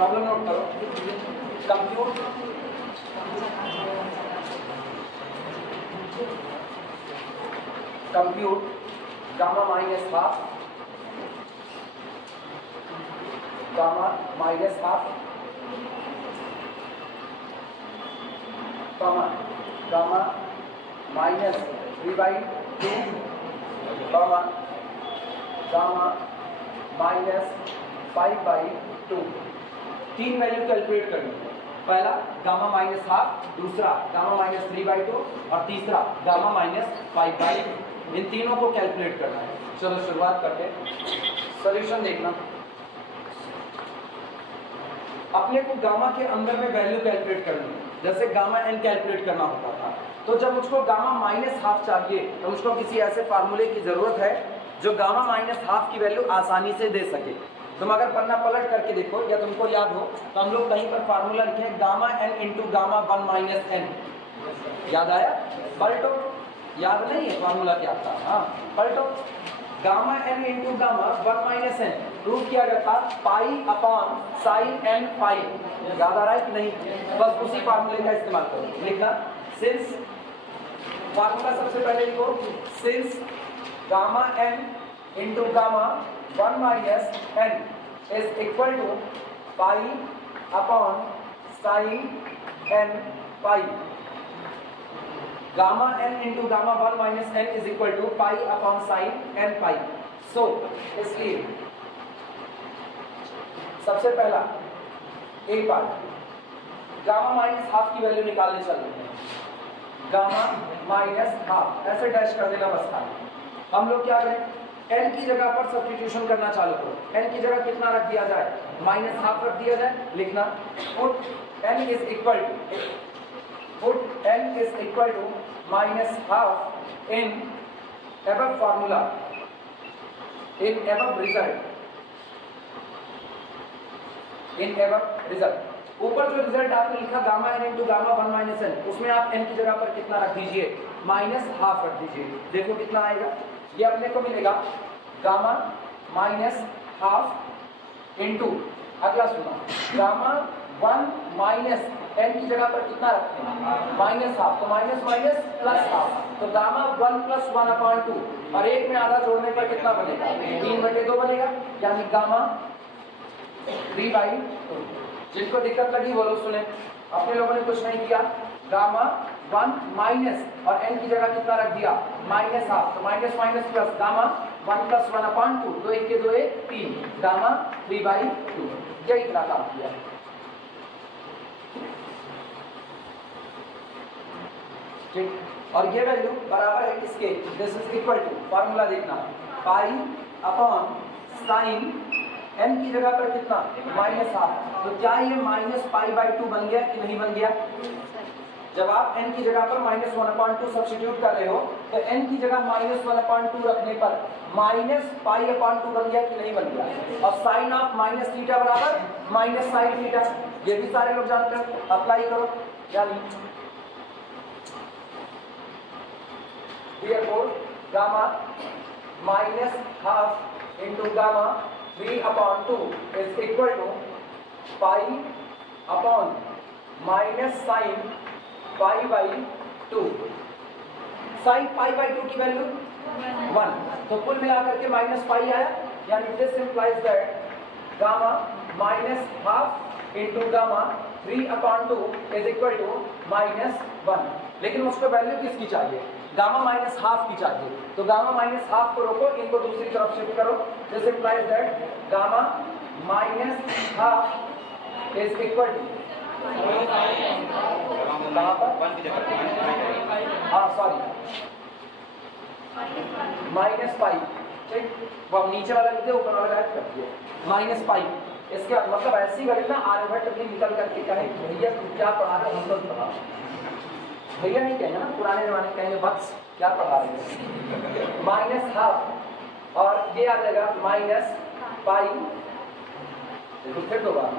Problem note करो। Compute gamma minus half gamma minus 3/2 gamma minus 5/2। तीन value calculate करनी है। पहला गामा माइनस हाफ, दूसरा गामा माइनस 3/2 और तीसरा गामा माइनस 5/2। इन तीनों को कैलकुलेट करना है। चलो शुरुआत करते हैं। सॉल्यूशन देखना। अपने को गामा के अंदर में वैल्यू कैलकुलेट करनी है। जैसे गामा एन कैलकुलेट करना होता था, तो जब मुझको गामा माइनस हाफ चाहिए तो मुझको किसी ऐसे फार्मूले की जरूरत है जो गामा माइनस हाफ की वैल्यू आसानी से दे सके। तुम अगर पन्ना पलट करके देखो या तुमको याद हो तो हम लोग कहीं पर फार्मूला लिखे हैं gamma n into gamma 1 minus n. याद आया? पलटो। याद नहीं है फार्मूला क्या था? हाँ पलटो। Gamma n into gamma 1 minus n prove किया जाता pi upon sine n pi. याद आ रहा है कि नहीं? बस उसी फार्मूले का इस्तेमाल करो। लिखना सिंस, फार्मूला सबसे पहले लिखो, since gamma n into gamma 1 minus n is equal to pi upon sine n pi. Gamma n into gamma 1 minus n is equal to pi upon sine n pi. So इसलिए सबसे पहला A part gamma minus half की value निकालने चल रहे हैं। Gamma minus half ऐसे dash कर देना बस था। हम लोग क्या करें, एन की जगह पर सब्स्टिट्यूशन करना चालू करो। एन की जगह कितना रख दिया जाए? माइनस हाफ रख दिया जाए। लिखना put n is equal to minus half in above formula, in above result, ऊपर जो रिजल्ट आपने लिखा gamma n into gamma 1 minus n, उसमें आप एन की जगह पर कितना रख दीजिए? माइनस हाफ रख दीजिए। देखो कितना आएगा। ये अपने को मिलेगा गामा माइनस हाफ इंटू, अगला सुना, गामा 1 माइनस एन की जगह पर कितना रखते हैं? Minus half. तो माइनस माइनस प्लस हाफ, तो गामा 1 प्लस 1/2 और एक में आधा जोड़ने पर कितना बनेगा? 3/2 बनेगा, यानी गामा 3/2। जिनको दिक्कत लगी वो लोग सुने। अपने लोगों ने कुछ नहीं किया। गामा 1 माइनस और एन की जगह कितना रख दिया? Minus half. तो minus minus plus, gamma 1 plus 1/2, 2 1 के 2 3, गामा 3/2। क्या इतना काम किया? ठीक। और ये वैल्यू बराबर है किसके? This is equal to, formula देखना, पाई अपॉन साइन एन की जगह पर कितना? Minus half. तो क्या ये माइनस पाई/2 बन गया कि नहीं बन गया? जब आप n की जगह पर माइनस 1/2 सब्स्टिट्यूट कर रहे हो तो n की जगह माइनस 1/2 रखने पर माइनस पाई/2 बन गया कि नहीं बन गया? और साइन ऑफ माइनस थीटा बराबर माइनस साइन थीटा, ये भी सारे लोग जानते हैं। अप्लाई करो। यानी therefore gamma minus half into gamma 3/2 is equal to pi upon minus sin pi/2। sin pi/2 की वैल्यू 1, तो कुल मिलाकर के माइनस पाई आया, यानी this implies that gamma minus half into gamma 3/2 is equal to -1। लेकिन उसको वैल्यू किसकी चाहिए? गामा माइनस हाफ की चाहिए। तो गामा माइनस हाफ को रोको, इनको दूसरी तरफ शिफ्ट करो। This implies that gamma minus half is equal to, कहाँ पर? हाँ सॉरी, माइनस पाई। ठीक, वो नीचे वाला लिख दे, ऊपर वाला ऐड कर दिए, माइनस पाई। इसके मतलब ऐसी गणित ना आर्यभट्ट भी निकल करके कहे भैया तुम क्या पढ़ा रहे हो, हम लोग पढ़ा। भैया नहीं कहेंगे ना, पुराने जमाने कहेंगे वत्स क्या पढ़ा रहे हो। माइनस हाफ और ये आ जाएगा माइनस पाई, देखो फिर दोबारा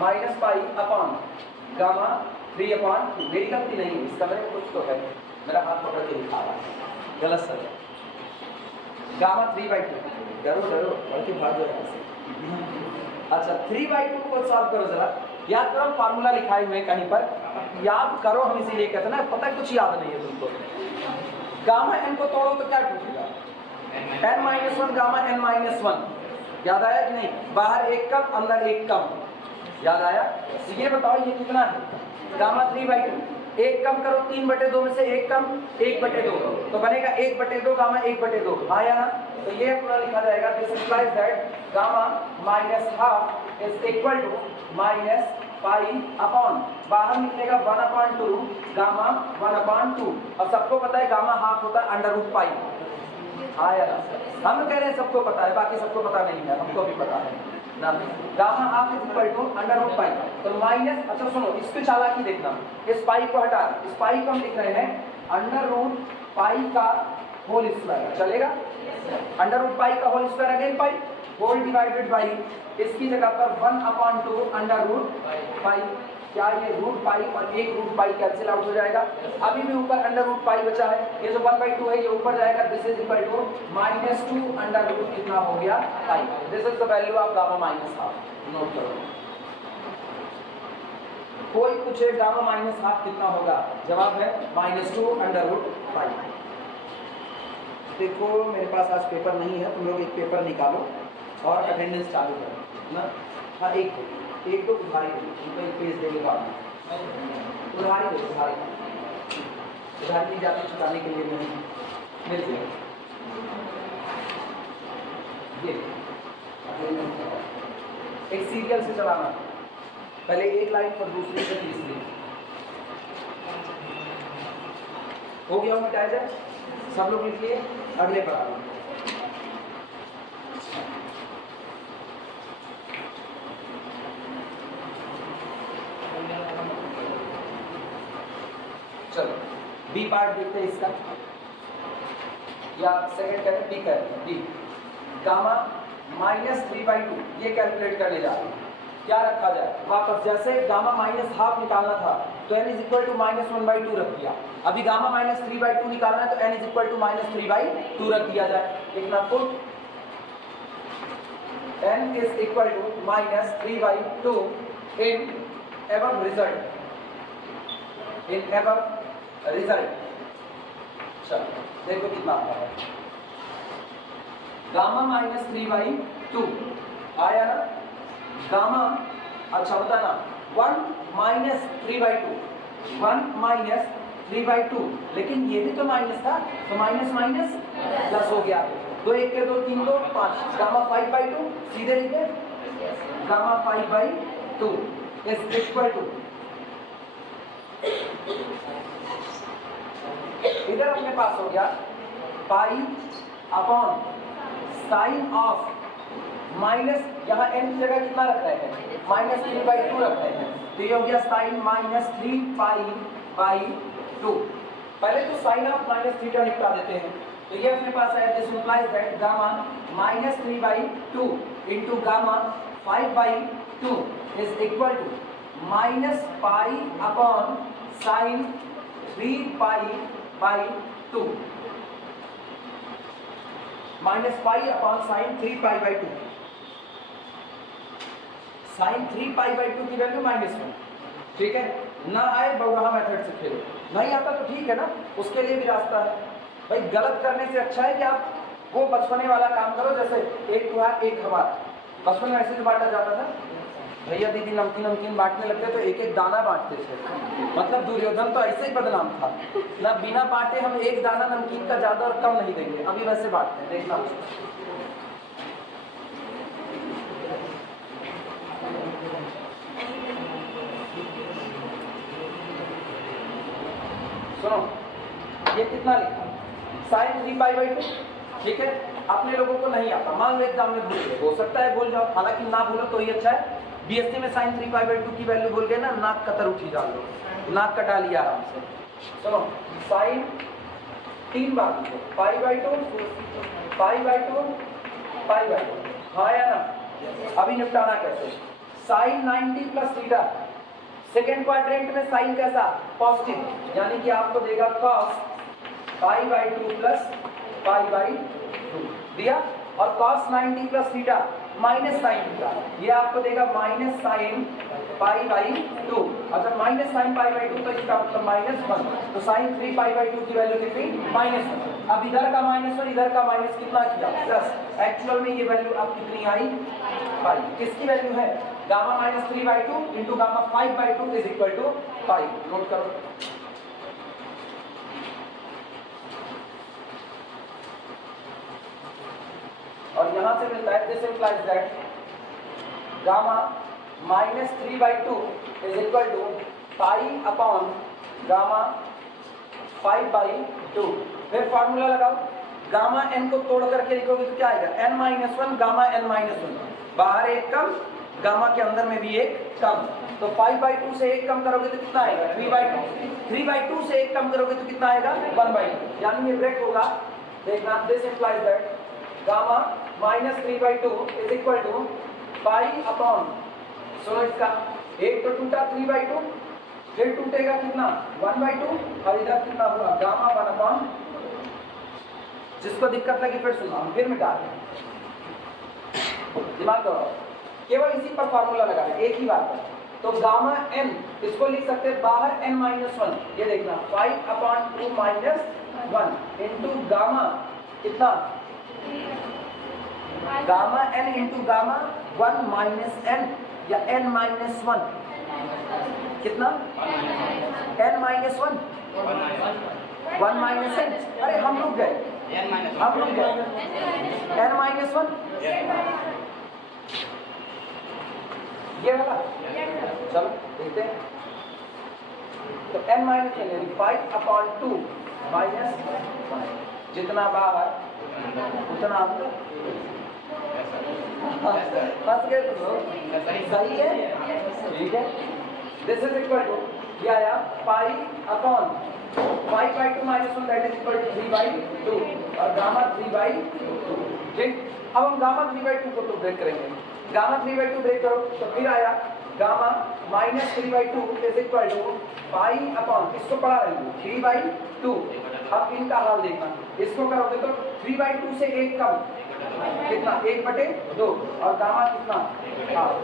माइनस पाई अपॉन गामा 3/2। मेरी गलती नहीं है, इसका मेरे कुछ तो है, मेरा हाथ पकड़ के लिखा रहा है, गलत सर। गामा 3/2 डरो डरो पढ़ के भाग जाओ यहाँ से। अच्छा 3/2 को सॉल्व करो जरा, याद करो फार्मूला लिखाए हुए कहीं पर, याद करो, हम इसीलिए कहते हैं ना, पता है कुछ याद नहीं है तुमको। गामा n को तोड़ो तो क्या टूटेगा, n-1 गामा n-1, याद आया कि नहीं, बाहर एक कम अंदर एक कम, याद आया। ये बताओ ये कितना है, गामा 3/2, एक कम करो 3/2 में से एक कम 1/2, तो बनेगा 1/2 गामा 1/2, आया ना। तो ये पूरा लिखा जाएगा, this implies that gamma -12 is equal to -pi upon, बाहर निकलेगा 1/2 गामा 1/2, और सबको पता है गामा हाफ होता है √पाई, आया ना। हम कह रहे हैं सबको पता है, बाकी सबको पता नहीं है, हमको भी पता है ना। Gamma half is equal to √पाई, तो माइनस, अच्छा सुनो इसकी चालाकी देखना, इस पाई को हटा, इस पाई को हम लिख रहे हैं √पाई का होल स्क्वायर, चलेगा, √पाई का whole square again pi, whole divided by, इसकी जगह पर 1/2 √पाई, क्या ये √पाई और एक √पाई कैंसिल आउट हो जाएगा, अभी भी ऊपर √पाई बचा है, ये जो 1/2 है ये ऊपर जाएगा, दिस इज इक्वल टू -2 कितना हो गया pi, this is the value of gamma -12, note करो। कोई पूछे गामा -12 कितना होगा, जवाब है -2 पाई। देखो मेरे पास आज पेपर नहीं है, तुम लोग एक पेपर निकालो और अटेंडेंस चालू करो ना। हाँ एक दो उधारी दो, उनको एक पेज देंगे बाद में, उधारी दो, उधारी दी जाती चुकाने के लिए नहीं मिल जाएगा। ये एक सीरियल से चलाना, पहले एक लाइन पर दूसरी से तीसरी, हो गया मिटाया जाए, सब लोग लिखिए, अगले पर आ रहे हैं। चलो बी पार्ट देखते हैं इसका, या सेकंड करें, बी करें, बी गामा -3/2 ये कैलकुलेट करने जा रहे हैं, क्या रखा जाए वापस, जैसे गामा -12 निकालना था तो n इज इक्वल टू -1/2 रख दिया, अभी गामा -3/2 निकालना है तो n इज इक्वल टू -3/2 रख दिया जाए, लिखना put n is equal to -3/2 in above result, in above result. चलो देखो कितना आता है, गामा -3/2 आया ना, गामा, अच्छा बताना 1 -3/2, 1 -3/2, लेकिन ये भी तो माइनस था, तो माइनस माइनस प्लस हो गया, 2 1 के 2 3 2 5, गामा 5/2 सीधे लिखे, गामा 5/2 इज इक्वल टू, इधर अपने पास हो गया पाई अपॉन साइन ऑफ माइनस, यहाँ n की जगह कितना रख रहे हैं, -3/2 रख रहे हैं, तो ये हो गया साइन -3π/2, पहले तो साइन ऑफ -θ निपटा देते हैं, तो ये अपने पास है, this implies that gamma -3/2 into gamma 5/2 is equal to -pi upon sine 3π/2, -पाई अपॉन साइन 3π/2, साइन 3π/2 की वैल्यू -1, ठीक है ना। आए बौराहा मेथड से खेलो, नहीं आता तो ठीक है ना, उसके लिए भी रास्ता है भाई, गलत करने से अच्छा है कि आप वो बचपने वाला काम करो, जैसे एक तुहार एक हमार, बचपन में ऐसे बांटा जाता था, भैया दीदी नमकीन नमकीन बांटने लगते तो एक एक दाना बांटते थे, मतलब दुर्योधन तो ऐसे ही बदनाम था ना, बिना बांटे हम एक दाना नमकीन का ज्यादा और कम नहीं देंगे, अभी वैसे बांटते हैं, देखना। सुनो ये कितना लिखा, साइन 3π/2, ठीक है, अपने लोगों को नहीं आता, मान लो एग्जाम में भूल गए, हो सकता है भूल जाओ, हालांकि ना भूलो तो ही अच्छा है, बीएससी में साइन 3π/2 की वैल्यू भूल गए ना, नाक कतर उठी डाल लो, नाक कटा लिया आराम से। सुनो साइन 3 बार π/2 हाँ या ना। अभी निपटाना कैसे, sine 90 plus theta, second quadrant में साइन कैसा पॉजिटिव, यानी कि आपको देगा cos π/2 प्लस π/2 दिया, और cos 90 plus theta minus sine theta, ये आपको देगा माइनस साइन पाई बाई 2। और जब माइनस साइन पाई बाई 2 तो इसका मतलब -1, तो साइन 3 पाई बाई 2 की वैल्यू कितनी, -1। अब इधर का -1 इधर का माइनस कितना किया, प्लस। एक्चुअल में ये वैल्यू अब कितनी आई, पाई। किसकी वैल्यू है, gamma -3/2 into gamma 5/2 is equal to 5। Note करो। और यहां से मिलता है this implies that gamma -3/2 is equal to pi upon gamma 5/2। फिर फार्मूला लगाओ, गामा n को तोड़ करके लिखोगे तो क्या आएगा, n-1 गामा n-1। बाहर एक कम, गामा के अंदर में भी एक कम, तो 5/2 से एक कम करोगे तो कितना आएगा, 3/2। 3/2 से एक कम करोगे तो कितना आएगा, 1/2। यानी ये ब्रेक होगा। देखना, this implies that gamma -3/2 is equal to pi upon, सुनो इसका, एक तो टूटा 3/2, फिर टूटेगा कितना 1/2, और इधर कितना हुआ गामा 1/, जिसको दिक्कत लगी फिर सुनो, हम फिर मिटा दें, दिमाग दो, केवल इसी पर फार्मूला लगा है, एक ही बात है। तो गामा n इसको लिख सकते हैं बाहर n-1, ये देखना 5/2 - 1 इंटू गामा कितना, gamma n into gamma 1 minus n या n-1 कितना, n-1 1 माइनस n, अरे हम रुक गए, हम रुक गए, n-1 ये वाला, चलो देखते हैं। तो n-1 यानी 5/2 माइनस, जितना बाहर उतना अंदर, फंस गए तो सही है, ठीक है। दिस इज इक्वल टू, ये आया pi upon 5/2 - 1 that is equal to 3/2 और गामा 3/2। ठीक, अब हम गामा 3/2 को तो ब्रेक करेंगे, गामा 3/2 ब्रेक करो तो फिर आया gamma -3/2 is equal to pi upon, इसको पढ़ा रहे हैं 3/2। अब इनका हाल देखना, इसको करोगे तो 3/2 से एक कम कितना, 1/2 और गामा कितना, हाफ।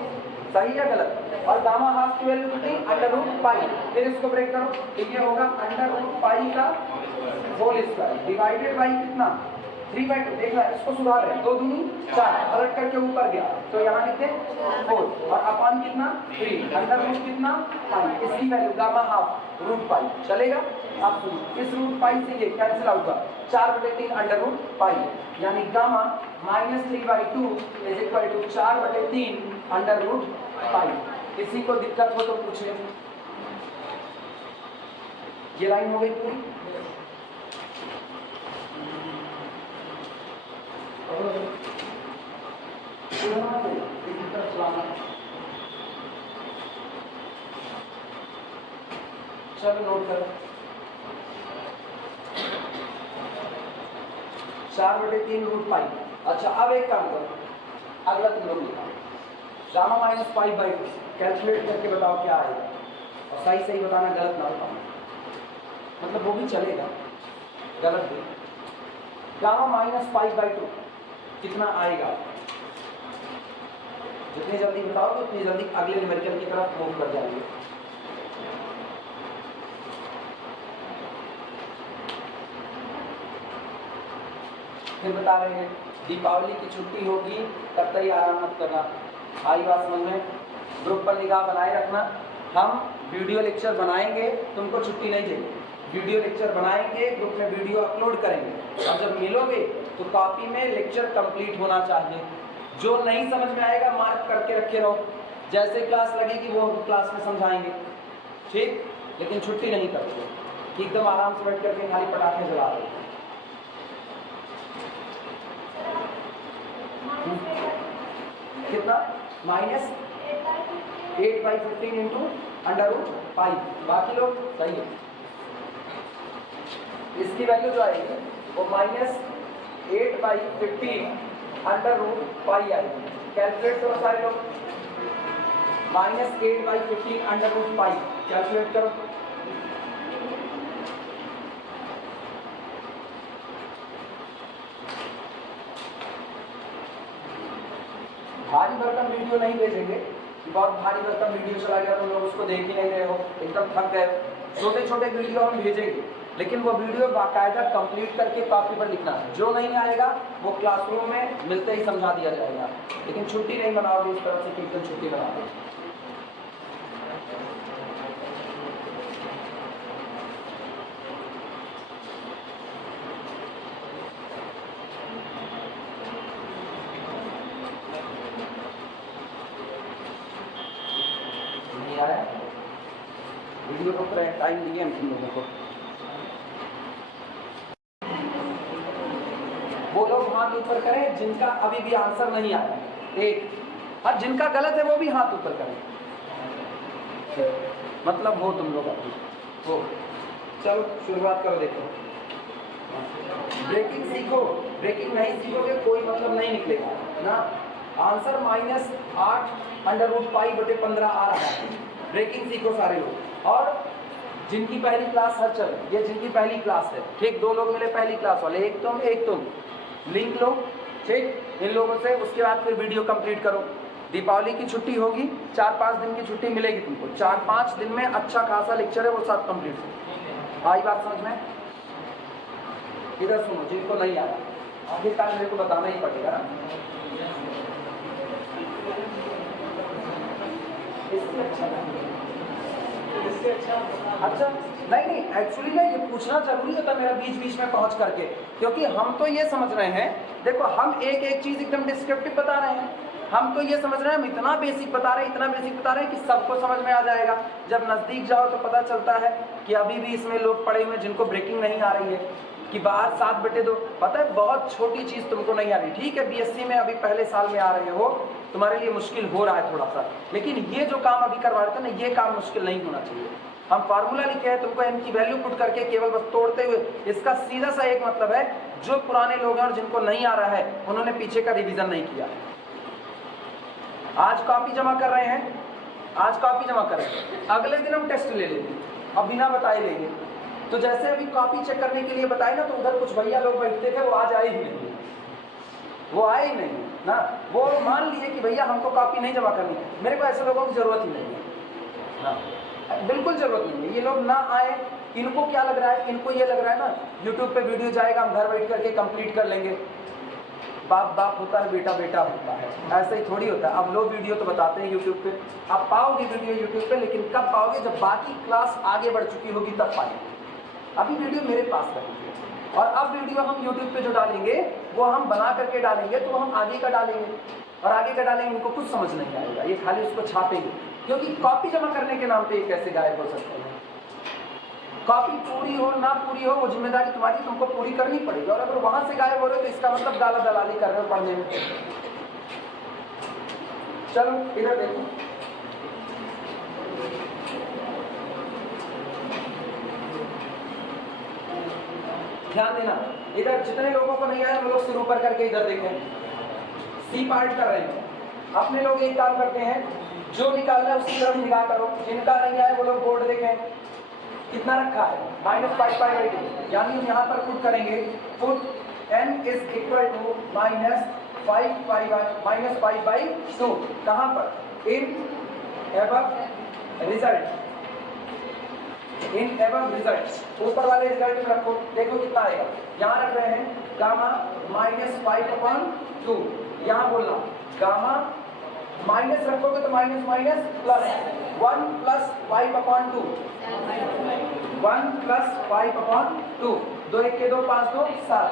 सही है गलत, और गामा हाफ की वैल्यू कितनी, √पाई। फिर इसको ब्रेक करो तो ये होगा √पाई का होल स्क्वायर डिवाइडेड बाई कितना, 3/2। देखना, इसको सुधार रहे, 2 दूनी 4, पलट करके ऊपर गया तो यहाँ लिखते 4 और अपॉन कितना 3, अंडर कितना पाई, इसकी वैल्यू गामा हाफ √पाई। चलेगा। आप सुनिए, इस √पाई से ये कैंसिल आउट हुआ, 4/3 √पाई, यानी गामा -3/2 इज इक्वल टू 4/3 √पाई। किसी को दिक्कत हो तो पूछे। ये लाइन हो गई पूरी। चलो नोट करो, 4/3 √पाई। अच्छा, अब एक काम करो, अगला तुम लोग लिखा गामा -5/2 कैलकुलेट करके बताओ क्या आएगा, और सही सही बताना, गलत ना बताना, मतलब वो भी चलेगा, गलत भी। गामा -5/2 कितना आएगा, जितनी जल्दी बताओगे उतनी जल्दी अगले न्यूमेरिकल की तरफ मूव कर जाएंगे। फिर बता रहे हैं दीपावली की छुट्टी होगी तब तक आराम मत करना, आई बात समझ में। ग्रुप पर निगाह बनाए रखना, हम वीडियो लेक्चर बनाएंगे, तुमको छुट्टी नहीं देंगे, वीडियो लेक्चर बनाएंगे, ग्रुप में वीडियो अपलोड करेंगे, और जब मिलोगे तो कॉपी में लेक्चर कंप्लीट होना चाहिए। जो नहीं समझ में आएगा मार्क करके रखे रहो, जैसे क्लास लगेगी वो क्लास में समझाएंगे, ठीक। लेकिन छुट्टी नहीं करते कि एकदम आराम से बैठ करके खाली पटाखे जला रहे। कितना, -8/15 इंटू √पाई। बाकी लोग सही है, इसकी वैल्यू जो आएगी वो -8/15 √पाई आएगी। कैलकुलेट करो सारे लोग, -8/15 √पाई कैलकुलेट करो। भारी भरकम वीडियो नहीं भेजेंगे कि बहुत भारी भरकम वीडियो चला गया तुम लोग उसको देख ही नहीं रहे हो, एकदम थक गए। छोटे छोटे वीडियो हम भेजेंगे, लेकिन वो वीडियो बाकायदा कंप्लीट करके कॉपी पर लिखना है। जो नहीं आएगा वो क्लासरूम में मिलते ही समझा दिया जाएगा, लेकिन छुट्टी नहीं बनाओगे इस तरह से कि एकदम छुट्टी बना दो। नहीं आया वीडियो को टाइम दिए हम तुम लोगों को। वो लोग हाथ ऊपर करें जिनका अभी भी आंसर नहीं आया, एक, और जिनका गलत है वो भी हाथ ऊपर करें, मतलब हो तुम लोग अभी हो। चलो शुरुआत करो। देखो ब्रेकिंग सीखो, ब्रेकिंग नहीं सीखोगे कोई मतलब नहीं निकलेगा ना। आंसर -8√π/15 आ रहा है। ब्रेकिंग सीखो सारे लोग। और जिनकी पहली क्लास हर चल, ये जिनकी पहली क्लास है, ठीक, 2 लोग मिले पहली क्लास वाले, एक तुम लिंक लो, ठीक, इन लोगों से। उसके बाद फिर वीडियो कंप्लीट करो। दीपावली की छुट्टी होगी, 4-5 दिन की छुट्टी मिलेगी तुमको। 4-5 दिन में अच्छा खासा लेक्चर है वो सब कंप्लीट हो। आई बात समझ में? इधर सुनो, जिनको नहीं आया आखिरकार मेरे को बताना ही पड़ेगा ना। इससे अच्छा नहीं एक्चुअली ना ये पूछना जरूरी होता है मेरा बीच बीच में पहुंच करके, क्योंकि हम तो ये समझ रहे हैं, देखो हम एक एक चीज एकदम डिस्क्रिप्टिव बता रहे हैं। हम तो ये समझ रहे हैं हम इतना बेसिक बता रहे हैं, इतना बेसिक बता रहे हैं कि सबको समझ में आ जाएगा। जब नजदीक जाओ तो पता चलता है कि अभी भी इसमें लोग पड़े हुए हैं जिनको ब्रेकिंग नहीं आ रही है, कि बाहर 7/2 पता है बहुत छोटी चीज तुमको नहीं आ रही। ठीक है बीएससी में अभी पहले साल में आ रहे हो, तुम्हारे लिए मुश्किल हो रहा है थोड़ा सा, लेकिन ये जो काम अभी करवा रहे थे ना, ये काम मुश्किल नहीं होना चाहिए। हम फार्मूला लिखे हैं, तुमको n की वैल्यू पुट करके केवल बस तोड़ते हुए, इसका सीधा सा एक मतलब है, जो पुराने लोग हैं और जिनको नहीं आ रहा है उन्होंने पीछे का रिवीजन नहीं किया। आज कॉपी जमा कर रहे हैं, आज कॉपी जमा कर रहे हैं, अगले दिन हम टेस्ट ले लेंगे, अब बिना बताए लेंगे। तो जैसे अभी कॉपी चेक करने के लिए बताए ना, तो उधर कुछ भैया लोग बैठते थे, वो आज आए ही नहीं, वो आए ही नहीं ना। वो मान लिए कि भैया हमको कॉपी नहीं जमा करनी, मेरे को ऐसे लोगों की जरूरत ही नहीं है ना, बिल्कुल जरूरत नहीं है। ये लोग ना आए, इनको क्या लग रहा है, इनको ये लग रहा है ना यूट्यूब पे वीडियो जाएगा, हम घर बैठ करके कंप्लीट कर लेंगे। बाप बाप होता है, बेटा बेटा होता है, ऐसे ही थोड़ी होता है। अब लोग वीडियो तो बताते हैं यूट्यूब पे, आप पाओगे वीडियो यूट्यूब पे, लेकिन कब पाओगे? जब बाकी क्लास आगे बढ़ चुकी होगी तब पाएंगे। अभी वीडियो मेरे पास रहेगी, और अब वीडियो हम यूट्यूब पे जो डालेंगे वो हम बना करके डालेंगे, तो हम आगे का डालेंगे, और आगे का डालेंगे इनको कुछ समझ नहीं आएगा, ये खाली उसको छापेंगे। क्योंकि कॉपी जमा करने के नाम पे ये कैसे गायब हो सकते हैं? कॉपी पूरी हो ना पूरी हो वो जिम्मेदारी तुम्हारी, तुमको पूरी करनी पड़ेगी। और अगर वहां से गायब हो रहे हो तो इसका मतलब दाला दलाली कर रहे हो पढ़ने में। चलो इधर देखो, ध्यान देना, इधर जितने लोगों को नहीं आया वो लोग सिर ऊपर करके इधर देखें, सी पार्ट कर रहे हैं। अपने लोग एक काम करते हैं, जो निकालना है उसकी तरफ निगाह करो, जिनका नहीं आया वो लोग बोर्ड देखें कितना रखा है, -5π/2, यानी हम यहाँ पर पुट करेंगे, पुट n = -5π/2, कहाँ पर? इन एबव रिजल्ट, ऊपर वाले रिजल्ट में रखो, देखो कितना आएगा। यहाँ रख रहे हैं गामा -5/2, यहाँ बोलना गामा माइनस रखोगे तो माइनस माइनस प्लस 1 + 5/2, 1 + 5/2, 2 1 के 2 5 2 7,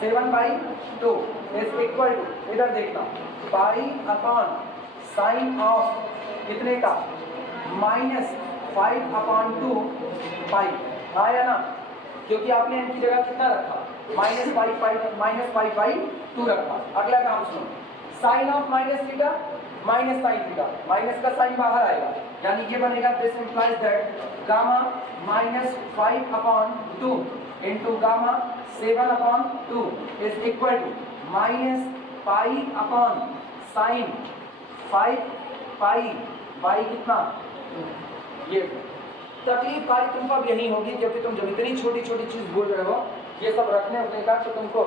7/2 इज इक्वल टू, इधर देखना, π/sin ऑफ कितने का? -5/2 पाई। आया ना? क्योंकि आपने इनकी जगह कितना रखा? -5/2 रखा। अगला काम सुनो, sine of -θ minus sine theta, minus का साइन बाहर आएगा, यानी ये बनेगा, this implies that gamma -5/2 into gamma 7/2 is equal to -π/sin 5π by कितना? ये तकलीफ सारी तुमको अब यही होगी, क्योंकि तुम जब इतनी छोटी छोटी चीज बोल रहे हो, ये सब रखने का तो तुमको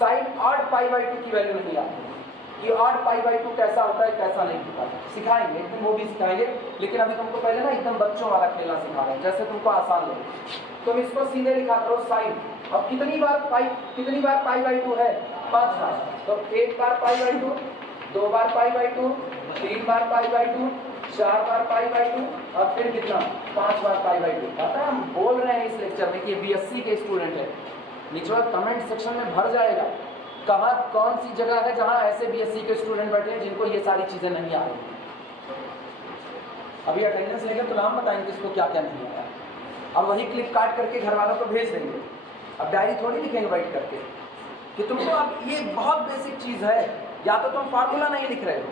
sin 8π/2 की वैल्यू नहीं आती, कि ऑड पाई बाई 2 कैसा होता है कैसा नहीं होता है, सिखाएंगे एक दिन वो भी सिखाएंगे। लेकिन अभी तुमको पहले ना एकदम बच्चों वाला खेलना सिखा रहे हैं, जैसे तुमको आसान लगे। तुम इसको सीधे लिखा करो साइन। अब कितनी बार पाई बाई 2 है? 5 बार। तो एक बार पाई बाई 2, 2 बार पाई बाई 2, 3 बार पाई बाई 2, 4 बार पाई बाई 2 और फिर कितना? 5 बार पाई बाई 2। पता है हम बोल रहे हैं इस लेक्चर में कि ये बीएससी के स्टूडेंट है। नीचे कमेंट सेक्शन में भर जाएगा कहाँ कौन सी जगह है जहाँ ऐसे बीएससी के स्टूडेंट बैठे हैं जिनको ये सारी चीजें नहीं आ रही। अभी अटेंडेंस लेंगे तो नाम बताएंगे किसको क्या क्या नहीं आया। अब वही क्लिप काट करके घर वालों को भेज देंगे। अब डायरी थोड़ी लिखेंगे बैठ करके कि तुमको अब ये बहुत बेसिक चीज़ है। या तो तुम फार्मूला नहीं लिख रहे हो,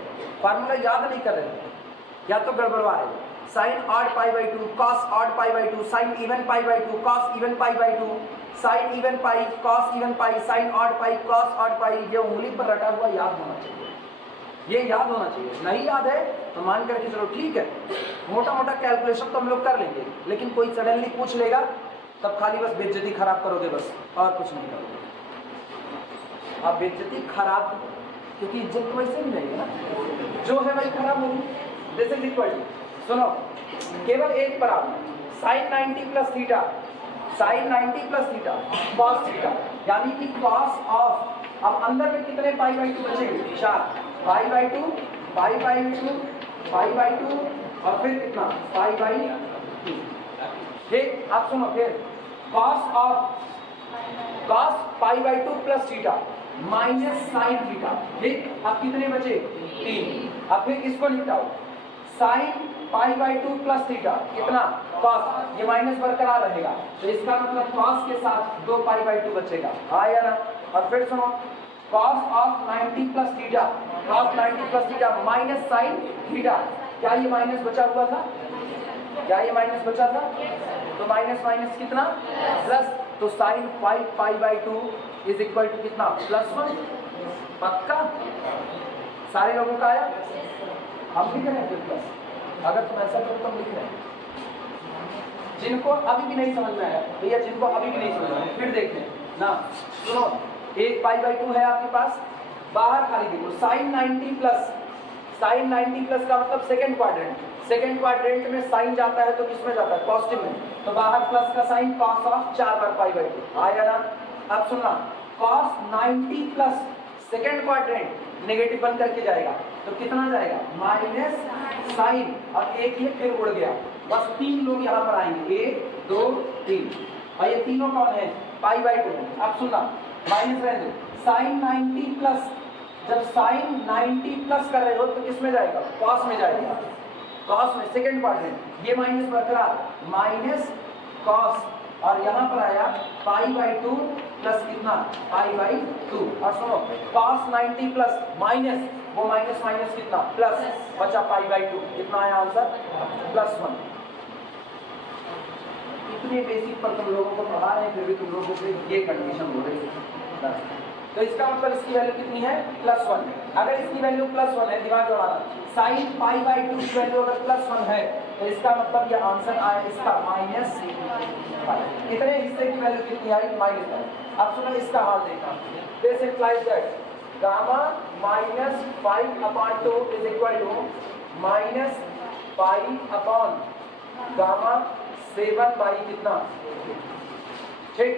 फार्मूला याद नहीं कर रहे हो, या तो गड़बड़वा रहे हो। Sine odd pi by 2, cos odd pi by 2, sine even pi by 2, cos even pi by 2, sine even pi, cos even pi, sine odd pi, cos odd pi. ये उंगली पर रटा हुआ याद होना चाहिए, ये याद होना चाहिए। नहीं याद है तो मान करके चलो ठीक है, मोटा मोटा कैलकुलेशन तो हम लोग कर लेंगे, लेकिन कोई सडनली पूछ लेगा तब खाली बस बेइज्जती खराब करोगे बस, और कुछ नहीं करोगे। आप बेइज्जती खराब, क्योंकि इज्जत तो वैसे भी नहीं है ना, जो है वही खराब होगी। जैसे इक्वल, सुनो केवल एक पर आप sine 90 plus theta, sine 90 plus theta cos theta, यानी कि कॉस ऑफ। अब अंदर में कितने पाई बाई 2 बचेंगे? 4। Pi by 2, pi by 2, pi by 2 और फिर कितना? Pi by 2। ठीक, आप सुनो फिर cos of, cos pi by 2 plus theta minus sine theta. ठीक, अब कितने बचे? 3। अब फिर इसको निपटाओ, sine pi by 2 plus theta कितना? कॉस, ये माइनस बरकरार रहेगा तो इसका मतलब कॉस के साथ 2 पाई बाई 2 बचेगा, आया ना। और फिर सुनो cos of 90 plus theta, cos 90 plus theta minus sine theta. क्या ये माइनस बचा हुआ था? क्या ये माइनस बचा था? तो माइनस माइनस कितना? प्लस। तो sine 5 pi by 2 is equal to कितना? +1। पक्का सारे लोगों का आया? हम लिख रहे हैं फिर प्लस, अगर तुम ऐसा करो तो हम लिख रहे हैं। जिनको अभी भी नहीं समझ में आया भैया, जिनको अभी भी नहीं समझ में आया फिर देखें ना। सुनो, एक पाई बाई 2 है आपके पास, बाहर खाली देखो साइन 90 प्लस, साइन 90 प्लस का मतलब सेकेंड क्वाड्रेंट, सेकेंड क्वाड्रेंट में साइन जाता है तो किसमें जाता है? पॉजिटिव में। तो बाहर प्लस का साइन, कॉस ऑफ 4 बार पाई बाई 2, आया ना। अब सुनना, कॉस 90 प्लस सेकेंड क्वाड्रेंट नेगेटिव बन करके जाएगा तो कितना जाएगा? माइनस साइन, और एक ये फिर उड़ गया। बस 3 लोग यहाँ पर आएंगे, 1 2 3, और ये तीनों कौन है? पाई बाई 2। अब सुनना, माइनस रहने दो, साइन 90 प्लस, जब साइन 90 प्लस कर रहे हो तो किसमें जाएगा? कॉस में जाएगा, कॉस में सेकेंड क्वाड्रेंट। ये माइनस बरकरार, माइनस कॉस, और यहाँ पर आया पाई बाई 2 प्लस कितना? Pi by 2। और सुनो कॉस 90 प्लस माइनस, वो माइनस माइनस कितना? प्लस, बचा पाई बाई 2। कितना आया आंसर? +1। इतने बेसिक पर तुम लोगों को पढ़ा रहे हैं फिर भी तुम लोगों को ये कंडीशन हो रही है। तो इसका मतलब इसकी वैल्यू कितनी है? +1। अगर इसकी वैल्यू +1 है, दिमाग लगाना, साइन पाई बाई 2 की वैल्यू अगर +1 है तो इसका मतलब ये आंसर आया इसका -5। इतने हिस्से की वैल्यू कितनी आई? -5। अब सुनो इसका हाल देखना, this implies that gamma -5/2 is equal to -5 gamma 7 by कितना? ठीक,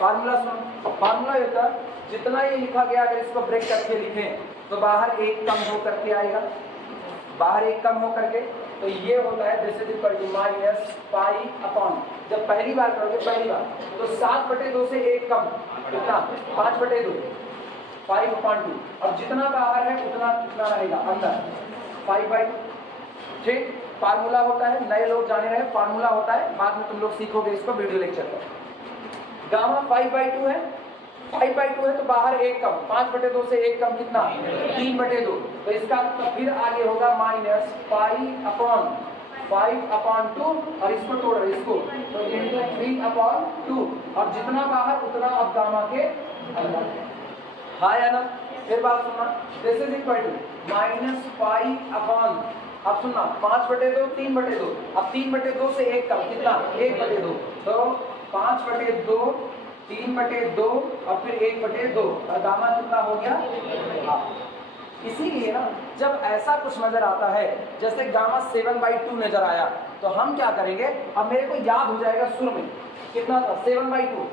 फार्मूला सुनो, फार्मूला होता है जितना ये लिखा गया अगर इसको ब्रेक करके लिखें तो बाहर एक कम हो करके आएगा, बाहर एक कम हो करके, तो ये होता है दिस इज इक्वल टू -5 जब पहली बार करोगे पहली बार तो 7/2 से एक कम कितना? 5/2, 5/2, और जितना बाहर है उतना कितना रहेगा? अंदर 5/2। ठीक, फार्मूला होता है, नए लोग जाने रहे, फार्मूला होता है, बाद में तुम लोग सीखोगे इसको वीडियो लेक्चर पर। गामा 5/2 है, 5/2 है तो बाहर एक कम, 5/2 से एक कम कितना? 3/2। तो इसका तो फिर आगे होगा -5/2 और इसको तोड़ रहे इसको तो इंटू 3/2, और जितना बाहर उतना अब गामा के अंदर। हाँ या ना? फिर बात सुनना, दिस इज इक्वल टू -5 अब सुनना 5/2 3/2, अब 3/2 से एक कम कितना? 1/2, तो 5/2 3/2 और फिर 1/2, और गामा कितना हो गया? इसीलिए ना जब ऐसा कुछ नजर आता है, जैसे गामा 7/2 नजर आया, तो हम क्या करेंगे, अब मेरे को याद हो जाएगा शुरू में कितना था 7/2,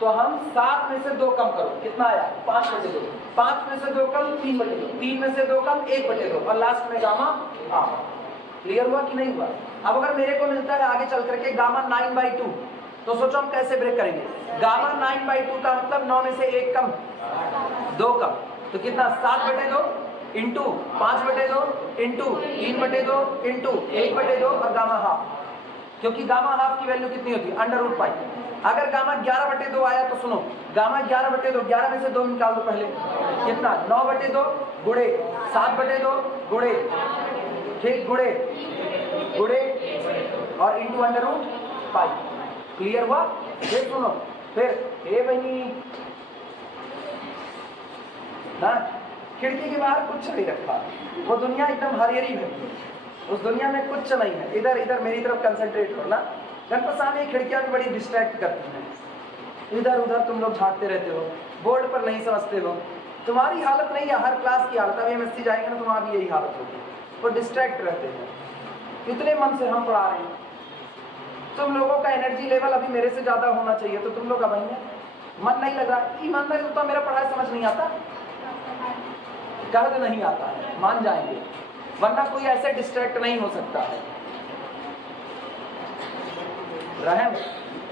तो हम 7 में से 2 कम करो, कितना आया 5/2, 5 में से 2 कम 3/2, 3 में से 2 कम 1/2, और लास्ट में गामा हाफ। क्लियर हुआ कि नहीं हुआ? अब अगर मेरे को मिलता है आगे चल करके गामा 9/2, तो सोचो हम कैसे ब्रेक करेंगे। गामा 9/2 का मतलब 9 में से 1 कम 2 कम, तो कितना 7/2 इंटू 5/2 इंटू 3/2 इंटू 1/2 और गामा हाफ, क्योंकि गामा हाफ की वैल्यू कितनी होती है √π। अगर गामा 11/2 आया तो सुनो, गामा 11/2, 11 में से 2 निकाल दो पहले, कितना 9/2 गुणे 7/2 गुणे, ठीक, गुणे और इंटू √π। क्लियर हुआ? फिर सुनो, फिर ए बनी ना, खिड़की के बाहर कुछ नहीं रखा, वो दुनिया एकदम हरियरी में, उस दुनिया में कुछ नहीं है। इधर इधर मेरी तरफ कंसंट्रेट करना। गणपत सामने खिड़कियां भी बड़ी डिस्ट्रैक्ट करती हैं, इधर उधर तुम लोग झांकते रहते हो, बोर्ड पर नहीं समझते हो। तुम्हारी हालत नहीं है, हर क्लास की हालत। अभी MSc जाएंगे ना, तुम्हारी भी यही हालत होगी, वो डिस्ट्रैक्ट रहते हैं। कितने मन से हम पढ़ा रहे हैं, तुम लोगों का एनर्जी लेवल अभी मेरे से ज्यादा होना चाहिए, तो तुम लोग अब मन नहीं लग रहा। ईमानदारी होता मेरा पढ़ाई समझ नहीं आता, कह नहीं आता है, मान जाएंगे, वरना कोई ऐसे डिस्ट्रैक्ट नहीं हो सकता है। रहम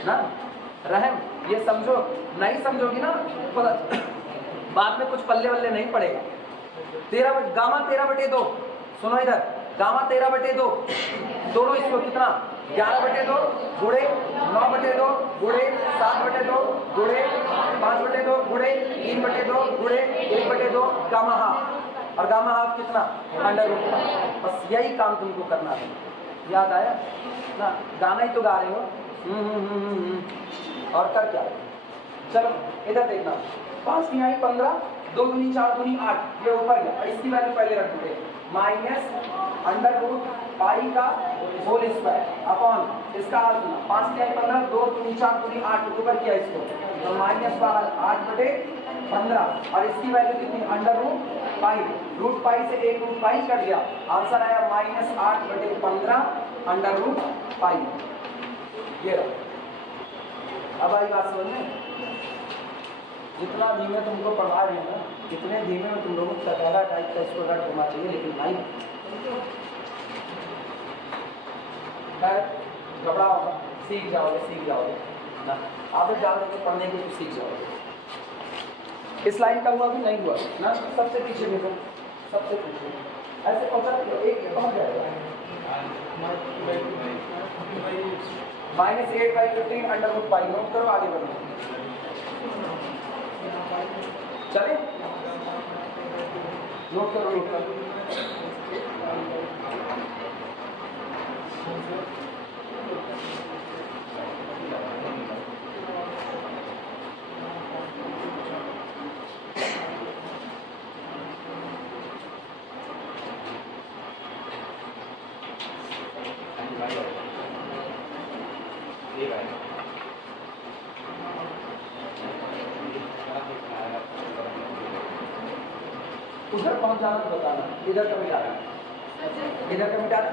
ना, रहम, ये समझो, नहीं समझोगी ना बाद में कुछ पल्ले वल्ले नहीं पड़ेगा। गामा 13/2, सुनो इधर, गामा 13/2, दोनों इसको कितना 11/2 गुणे 9/2 गुणे 7/2 गुणे 5/2 गुणे 3/2 गुणे 1/2 गामा हाफ, और गामा हाफ कितना √π। बस यही काम तुमको करना है। याद आया ना? गाना ही तो गा रहे हो, और कर क्या? चलो इधर देखना, 5 तिहाई 15, 2 दूनी 4 दूनी 8, ये ऊपर गया, इसकी वैल्यू पहले रख दोगे, -√π का होल स्क्वायर अपॉन इसका 5 तिहाई 15, 2 दूनी 4 दूनी 8, ऊपर किया इसको, तो -8/15, और इसकी वैल्यू कितनी √π से 1 √π कट गया, आंसर आया -8/15 √π। ये रहा। अब आई बात समझ में? जितना धीमे तुमको पढ़ा रहे हैं ना, इतने धीमे में तुम लोगों को तकैला टाइप का इसको रट होना चाहिए, लेकिन नहीं, घबराओगे, सीख जाओगे ना, आदत डाल देंगे पढ़ने की तो सीख जाओगे। इस लाइन का हुआ भी नहीं हुआ ना, सबसे पीछे देखो, सबसे पीछे ऐसे पकड़ एक पहुंच जाएगा, -8/15 √π। नोट करो, आगे बढ़ो, चले, नोट करो। उधर पहुंच जाना तो बताना, इधर का मिटाना, इधर का मिटाना।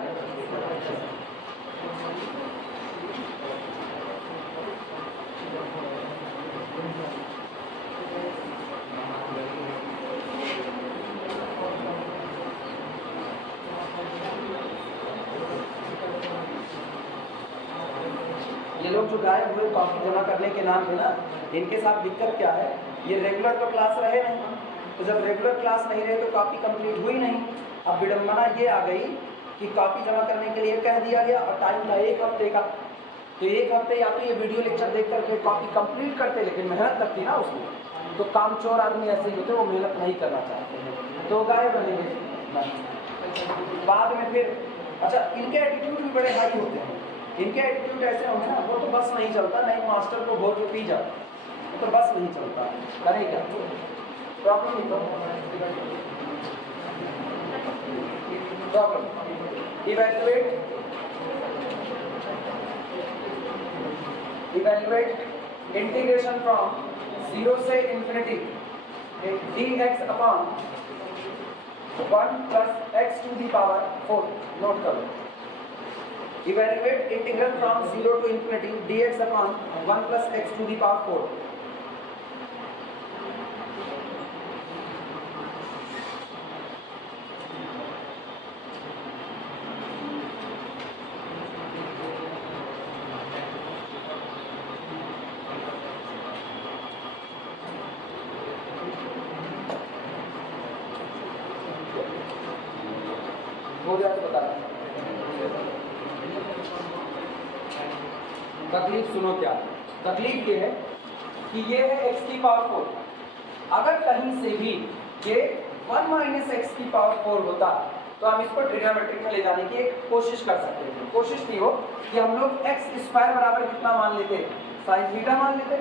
ये लोग जो गायब हुए कॉपी जमा करने के नाम पे ना, इनके साथ दिक्कत क्या है, ये रेगुलर तो क्लास रहे नहीं, तो जब रेगुलर क्लास नहीं रहे तो कॉपी कंप्लीट हुई नहीं। अब विडम्बना ये आ गई कि कॉपी जमा करने के लिए कह दिया गया और टाइम था 1 हफ्ते का, तो 1 हफ्ते या तो ये वीडियो लेक्चर देख करके कॉपी कंप्लीट करते, लेकिन मेहनत लगती ना उसमें, तो कामचोर आदमी ऐसे ही होते, वो मेहनत नहीं करना चाहते हैं, तो गायब रहेंगे। बाद में फिर अच्छा, इनके एटीट्यूड भी बड़े हाई होते हैं, इनके एटीट्यूड ऐसे होंगे ना, वो तो बस नहीं चलता, नहीं मास्टर को भोर के पी जा, तो बस नहीं चलता, करें क्या? प्रॉब्लम ही तो प्रॉब्लम। इवैल्यूएट इंटीग्रेशन फ्रॉम 0 से infinity dx upon 1 plus x to the power 4, note करो। Evaluate integral from 0 to infinity dx upon 1 plus x to the power 4। हो जाए तो बता दें। तकलीफ सुनो क्या, तकलीफ ये है कि ये है x की पावर 4। अगर कहीं से भी ये 1 माइनस एक्स की पावर 4 होता तो हम इसको ट्रिग्नोमेट्रिक में ले जाने की एक कोशिश कर सकते थे। कोशिश की हो कि हम लोग एक्स स्क्वायर बराबर कितना मान लेते, साइन थीटा मान लेते,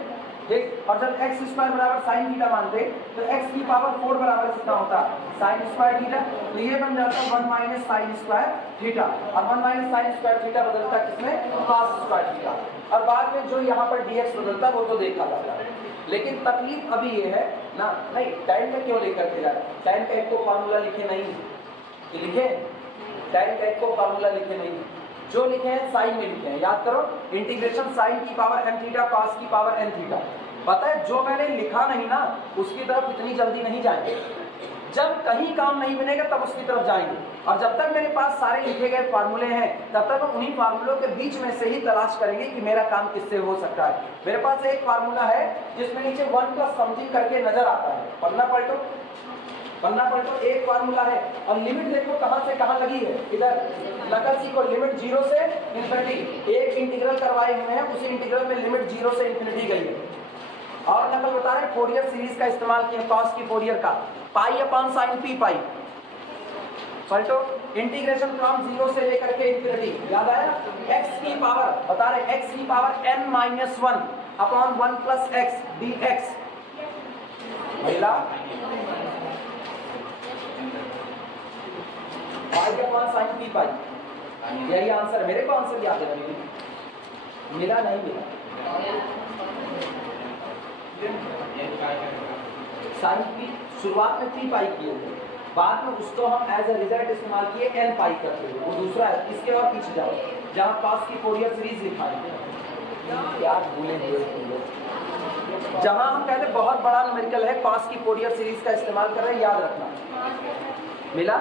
ठीक। और जब एक्स स्क्वायर बराबर साइन थीटा मानते तो एक्स की पावर 4 बराबर कितना होता, साइन स्क्वायर थीटा। तो ये बन जाता 1 माइनस साइन स्क्वायर थीटा, और 1 माइनस साइन स्क्वायर थीटा बदलता किसमें, कॉस स्क्वायर थीटा। और बाद में जो यहाँ पर dx बदलता वो तो देखा जाता है। लेकिन तकलीफ अभी ये है ना, नहीं tan का क्यों लेकर के जाए, tan का एक को फार्मूला लिखे नहीं, लिखे tan का एक को फार्मूला लिखे नहीं, जो लिखे हैं साइन में लिखे हैं। याद करो, इंटीग्रेशन साइन की पावर n थीटा कॉस की पावर n थीटा। पता है जो मैंने लिखा नहीं ना उसकी तरफ इतनी जल्दी नहीं जाएंगे, जब कहीं काम नहीं बनेगा तब उसकी तरफ जाएंगे। और जब तक मेरे पास सारे लिखे गए फार्मूले हैं तब तक हम उन्हीं फार्मूलों के बीच में से ही तलाश करेंगे कि मेरा काम किससे हो सकता है। मेरे पास एक फार्मूला है जिसमें नीचे 1 प्लस समथिंग करके नजर आता है, पन्ना पलटो, पन्ना पलटो, एक फार्मूला है। और लिमिट देखो कहां से कहां लगी है, इधर नकल सीखो, लिमिट 0 से इन्फिनिटी। एक इंटीग्रल करवाए हुए हैं, उसी इंटीग्रल में लिमिट 0 से इन्फिनिटी गई है। और नकल बता रहे फोरियर सीरीज का इस्तेमाल किया, कॉस की फोरियर का, pi upon sine p pi. पलटो, इंटीग्रेशन फ्रॉम 0 से लेकर के इन्फिनिटी, याद आया, x की पावर बता रहे x की power n minus 1 upon 1 plus x D x. महिला पाई अपॉन साइन पी पाई, यही आंसर। मेरे को आंसर याद है, मिला नहीं मिला, साइन पी शुरुआत में पी पाई किए थे, बाद में उसको हम एज ए रिजल्ट इस्तेमाल किए एन पाई करते हुए, वो दूसरा है। इसके और पीछे जाओ जहाँ कॉस की फोरियर सीरीज लिखाई है, यार भूले हुए, जहाँ हम कहते बहुत बड़ा न्यूमेरिकल है, कॉस की फोरियर सीरीज का इस्तेमाल कर रहे हैं, याद रखना। मिला,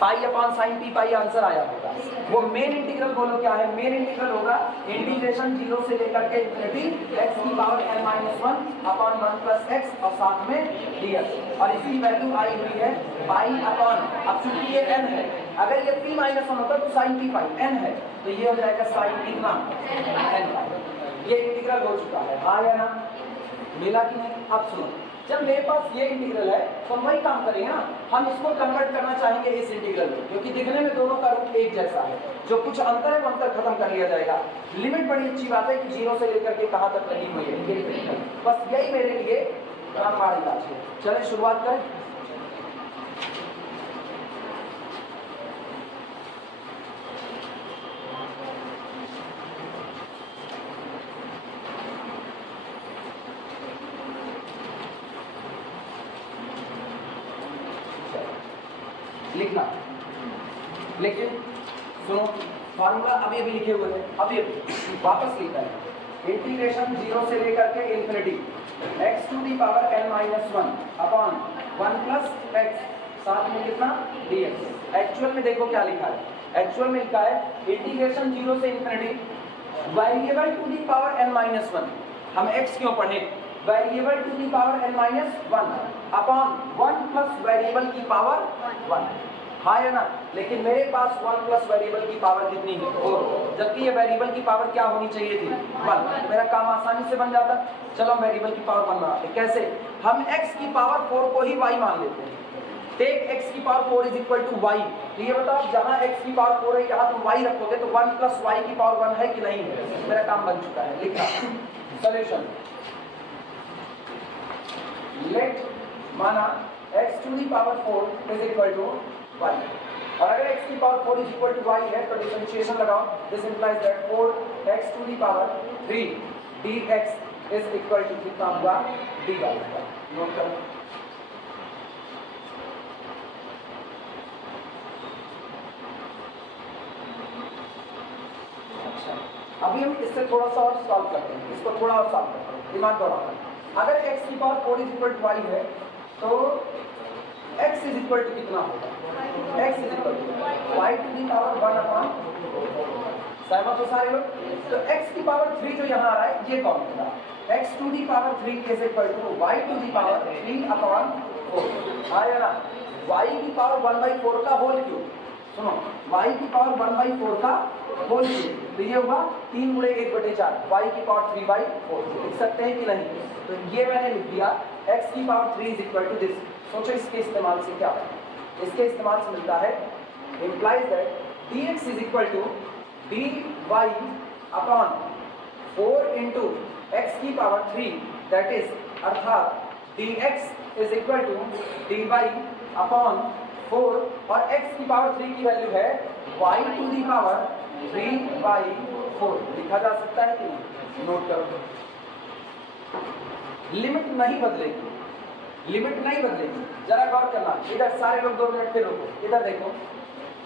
पाई अपॉन साइन पी पाई आंसर आया होगा। वो मेन इंटीग्रल बोलो क्या है, मेन इंटीग्रल होगा इंटीग्रेशन 0 से लेकर के इन्फिनिटी x की power n minus 1 upon 1 plus x और साथ में dx। और इसकी वैल्यू आई हुई है पाई अपॉन, अब चूंकि ये n है, अगर ये p माइनस 1 होता तो साइन पी पाई, n है तो ये हो जाएगा साइन कितना n पाई। ये इंटीग्रल हो चुका है, हाँ या ना, मिला कि नहीं। अब सुनो, जब मेरे पास ये इंटीग्रल है तो हम वही काम करेंगे ना, हम इसको कन्वर्ट करना चाहेंगे इस इंटीग्रल में, क्योंकि दिखने में दोनों का रूप एक जैसा है। जो कुछ अंतर है वो अंतर खत्म कर लिया जाएगा। लिमिट बड़ी अच्छी बात है कि 0 से लेकर के कहां तक लगी हुई है, बस यही मेरे लिए रामबाण इलाज है। चले शुरुआत करें। लिखना, लेकिन सुनो फार्मूला अभी अभी लिखे हुए हैं, अभी अभी वापस लिखा है। इंटीग्रेशन 0 से लेकर के infinity x to the power n minus 1 upon 1 plus x, साथ में कितना dx। एक्चुअल में देखो क्या लिखा है, एक्चुअल में लिखा है इंटीग्रेशन 0 से infinity variable to the power n minus 1। हम x क्यों पढ़े, variable to the power n minus 1 upon 1 plus variable की पावर 1, हाँ या ना। लेकिन मेरे पास 1 प्लस वेरिएबल की पावर कितनी है, 4, जबकि ये वेरिएबल की पावर क्या होनी चाहिए थी, 1। तो मेरा काम आसानी से बन जाता। चलो वेरिएबल की पावर 1 बनाते, कैसे, हम x की पावर 4 को ही y मान लेते हैं। टेक x की power 4 is equal to y। तो ये बताओ जहाँ x की पावर 4 है यहाँ तुम y रखोगे तो 1 प्लस y की पावर 1 है कि नहीं है, मेरा काम बन चुका है। लिखा सोल्यूशन, लेट माना x to the power 4 is equal to y, और अगर x की power 4 is equal to y है तो डिफरेंशिएशन लगाओ। This implies that 4x to the power 3 dx is equal to कितना हुआ, dy। नोट करो, अभी हम इससे थोड़ा सा और सॉल्व करते हैं, इसको थोड़ा और सॉल्व करते हैं, दिमाग दौड़ाना। अगर x की power 4 is equal to y है तो x इज इक्वल टू कितना होगा? x is equal to y to the power 1 upon, सहमत हो सारे लोग? तो x की पावर 3 जो यहाँ आ रहा है ये कौन होगा? x to the power 3 is equal to y to the power 3 upon 4, आया ना? y की पावर 1/4 का होल क्यूब, सुनो, y की पावर 1/4 का होल क्यूब, तो ये होगा 3 गुणे 1/4, y की पावर 3/4, लिख सकते हैं कि नहीं? तो ये मैंने लिख दिया, x की power 3 is equal to this. सोचो इसके इस्तेमाल से क्या है? इसके इस्तेमाल से मिलता है, implies that dx is equal to dy upon 4 into x की पावर 3, दैट इज अर्थात dx is equal to dy upon 4, और x की पावर 3 की वैल्यू है y टू दी पावर 3/4, लिखा जा सकता है कि नहीं? नोट करो, लिमिट नहीं बदलेगी, लिमिट नहीं बदलेगी। जरा गौर करना, इधर सारे लोग 2 मिनट फिर रुको, इधर देखो,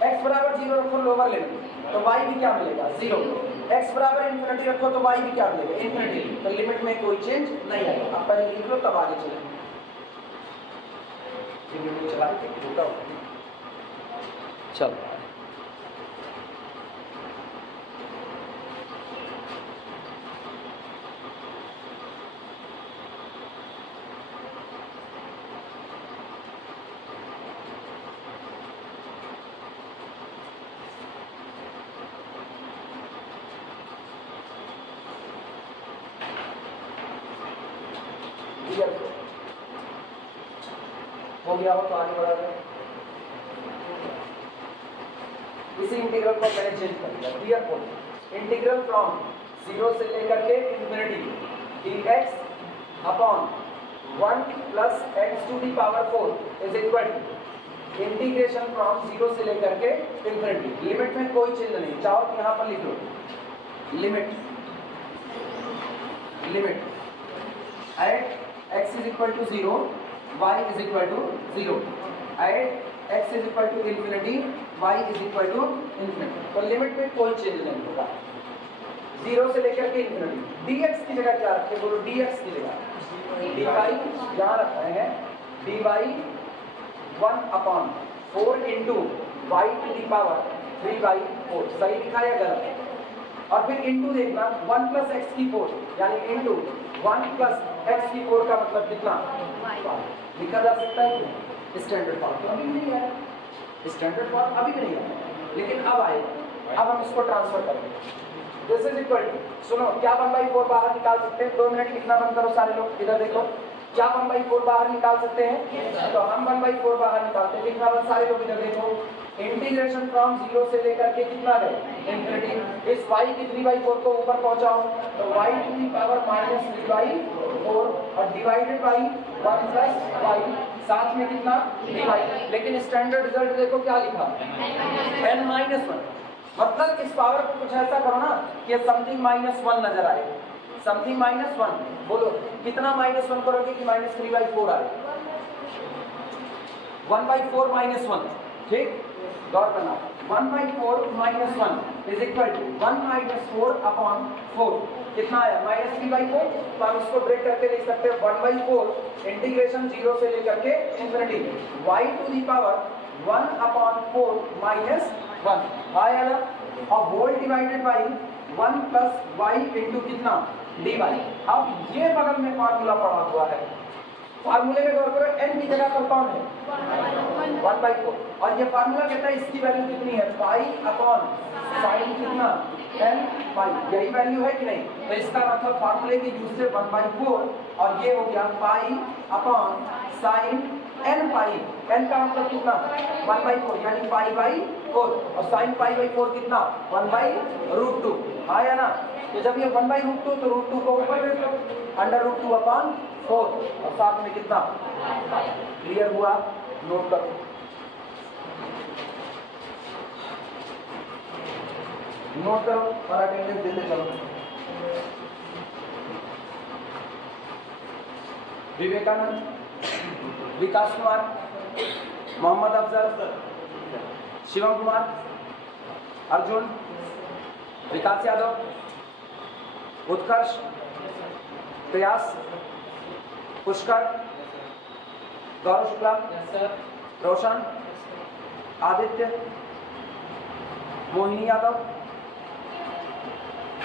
x बराबर 0 रखो लोअर लिमिट, तो y भी क्या मिलेगा? 0। x बराबर इन्फिनिटी रखो तो y भी क्या मिलेगा? इन्फिनिटी। तो लिमिट में कोई चेंज नहीं आएगा। अब पहले लिख लो तब आगे चलेंगे। चला चल हो गया हो तो आगे बढ़ा जाए। इसी इंटीग्रल को मैंने चेंज कर दिया, क्लियर हो? इंटीग्रल फ्रॉम 0 से लेकर के infinity dx upon 1 plus x to the power 4 is equal to integration from 0 से लेकर के इन्फिनिटी। लिमिट में कोई चेंज नहीं, चाहो तो यहाँ पर लिख लो, limit at x is equal to 0, y is equal to 0, at x is equal to infinity, y is equal to infinity. तो लिमिट में कोई चेंज नहीं होगा, 0 से लेकर के इन्फिनिटी। dx की जगह क्या रखे? बोलो, dx की जगह dy यहाँ रख रहे हैं, dy 1 upon 4 into y to the power 3/4, सही लिखा या गलत? और फिर इंटू देखना, 1 प्लस एक्स की 4 यानी इंटू 1 प्लस एक्स की 4 का मतलब कितना? लिखा जा सकता है। स्टैंडर्ड फॉर्म तो अभी नहीं आया, स्टैंडर्ड फॉर्म अभी भी नहीं आया, लेकिन अब आएगा। अब हम इसको ट्रांसफर करेंगे, दिस इज इक्वल टू, सुनो, क्या 1/4 बाहर निकाल सकते हैं? 2 मिनट लिखना बंद करो सारे लोग, इधर देखो, क्या 1/4 बाहर निकाल सकते हैं? तो हम 1/4 बाहर निकालते हैं, लिखना बंद सारे लोग, इधर देखो, इंटीग्रेशन फ्रॉम 0 से लेकर के कितना गए? इन्फिनिटी। इस y की 3/4 को ऊपर पहुंचाओ तो y टू दी पावर -3/4 और डिवाइडेड बाई 1 प्लस y, साथ में कितना? dy। लेकिन स्टैंडर्ड रिजल्ट देखो क्या लिखा? n-1। मतलब इस पावर को कुछ ऐसा करो ना कि समथिंग -1 नजर आए, समथिंग -1। बोलो कितना -1 करोगे कि -3/4 आए? 1/4 -1, ठीक? गौर करना, 1/4 -1 इज इक्वल टू 1 -4 अपॉन 4, कितना आया? -3/4। तो हम इसको ब्रेक करके लिख सकते हैं 1/4 इंटीग्रेशन 0 से लेकर के infinity y to the power 1 upon 4 -1 आया ना, और whole divided by 1 plus y into कितना? dy। अब ये बगल में फार्मूला पड़ा हुआ है, फार्मूले में गौर करो, n की जगह पर कौन है? 1/4, और ये फार्मूला कहता है इसकी वैल्यू कितनी है? पाई अपॉन साइन कितना? n पाई, यही वैल्यू है कि नहीं? तो इसका मतलब फार्मूले के यूज से 1/4, और ये हो गया पाई अपॉन साइन n पाई, n का मतलब कितना? 1/4 यानी पाई/4, और साइन पाई/4 कितना? 1/√2 आया ना। तो जब ये 1/√2 तो √2 को ऊपर रख लो, √2 अपॉन 4, और साथ में कितना? क्लियर हुआ? नोट करो, नोट करो और अटेंडेंस देते चलो। विवेकानंद, विकास कुमार, मोहम्मद अफजल, शिवम कुमार, अर्जुन, विकास यादव, उत्कर्ष, प्रयास, पुष्कर, गौरव शुक्ला, रोशन, आदित्य, मोहिनी यादव,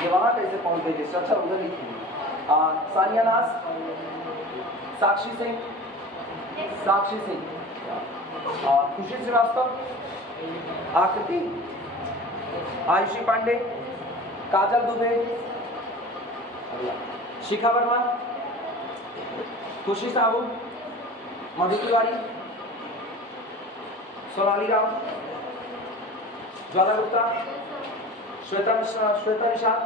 ये वहाँ कैसे पहुँच गई? अच्छा उधर लिखी। सानिया नाज, साक्षी सिंह, खुशी श्रीवास्तव, आकृति, आयुषी पांडे, काजल दुबे, शिखा वर्मा, खुशी साहू, मधु तिवारी, सोनाली राम, ज्वाला गुप्ता, श्वेता निषाद,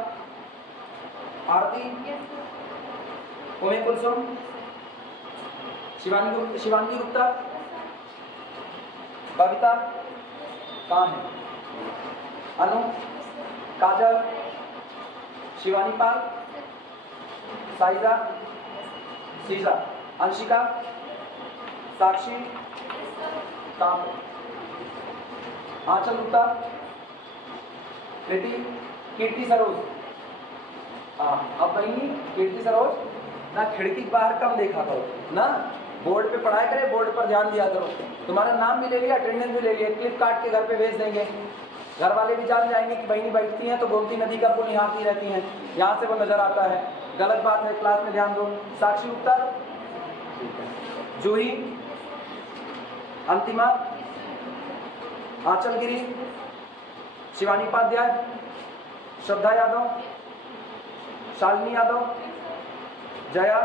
आरती, उमे कुलसुम, शिवांगी गुप्ता, बबीता कहाँ है, अनु, काजल, शिवानी पाल, साइजा, सीजा, अंशिका, साक्षी, काम, आंचल गुप्ता, कृति, कीर्ति सरोज। अब बहनी कीर्ति सरोज ना खिड़की के बाहर कम देखा करो ना, बोर्ड पे पढ़ाई करे, बोर्ड पर ध्यान दिया करो। तुम्हारा नाम भी ले लिया, अटेंडेंस भी ले लिया, क्लिप काट के घर पे भेज देंगे। घर वाले भी जान जाएंगे कि बहनी बैठती हैं तो गोमती नदी का पुल निहारती रहती हैं, यहाँ से वो नजर आता है। गलत बात है, क्लास में ध्यान दो। साक्षी गुप्ता, जूही, अंतिमा, आंचल गिरी, शिवानी उपाध्याय, श्रद्धा यादव, शालिनी यादव, जया,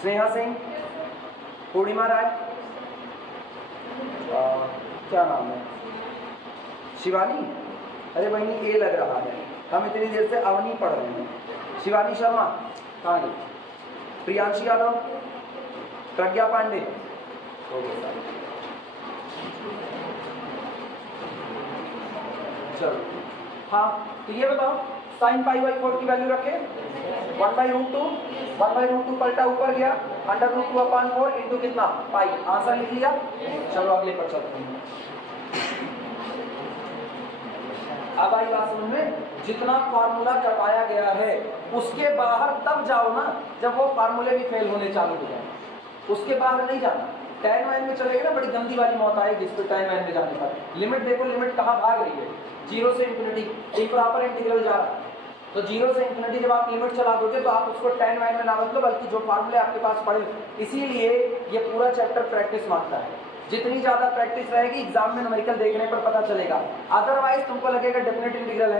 स्नेहा सिंह, पूर्णिमा राय, क्या नाम है, शिवानी, अरे बहनी ए लग रहा है, हम इतनी देर से अवनी पढ़ रहे हैं। शिवानी शर्मा कहाँ गई, प्रियांशी यादव, प्रज्ञा पांडे, चलो हाँ, तो ये बताओ साइन पाई बाई 4 की वैल्यू रखे 1/√2, 1/√2 पलटा ऊपर गया, √2/4 इंटू कितना पाई, आंसर लिख लिया। चलो अगले पर चलते हैं। अब आई बात समझ में, जितना फार्मूला करवाया गया है उसके बाहर तब जाओ ना जब वो फार्मूले भी फेल होने चालू हो जाए, उसके बाहर नहीं जाना। tan वाइन में चलेगा ना, बड़ी गंदी वाली मौत आएगी जिस पर tan वाइन में जाने पर। लिमिट देखो, लिमिट कहाँ भाग रही है, 0 से इंफिनिटी, इम्प्रॉपर इंटीग्रल जा रहा है। तो 0 से इंफिनिटी जब आप लिमिट चला दोगे तो आप उसको tan वाइन में ना बदलो, बल्कि जो फार्मूले आपके पास पड़े। इसीलिए ये पूरा चैप्टर प्रैक्टिस मांगता है। जितनी ज्यादा प्रैक्टिस रहेगी एग्जाम में न्यूमेरिकल देखने पर पता चलेगा। अदरवाइज तुमको लगेगा डेफिनेट इंटीग्रल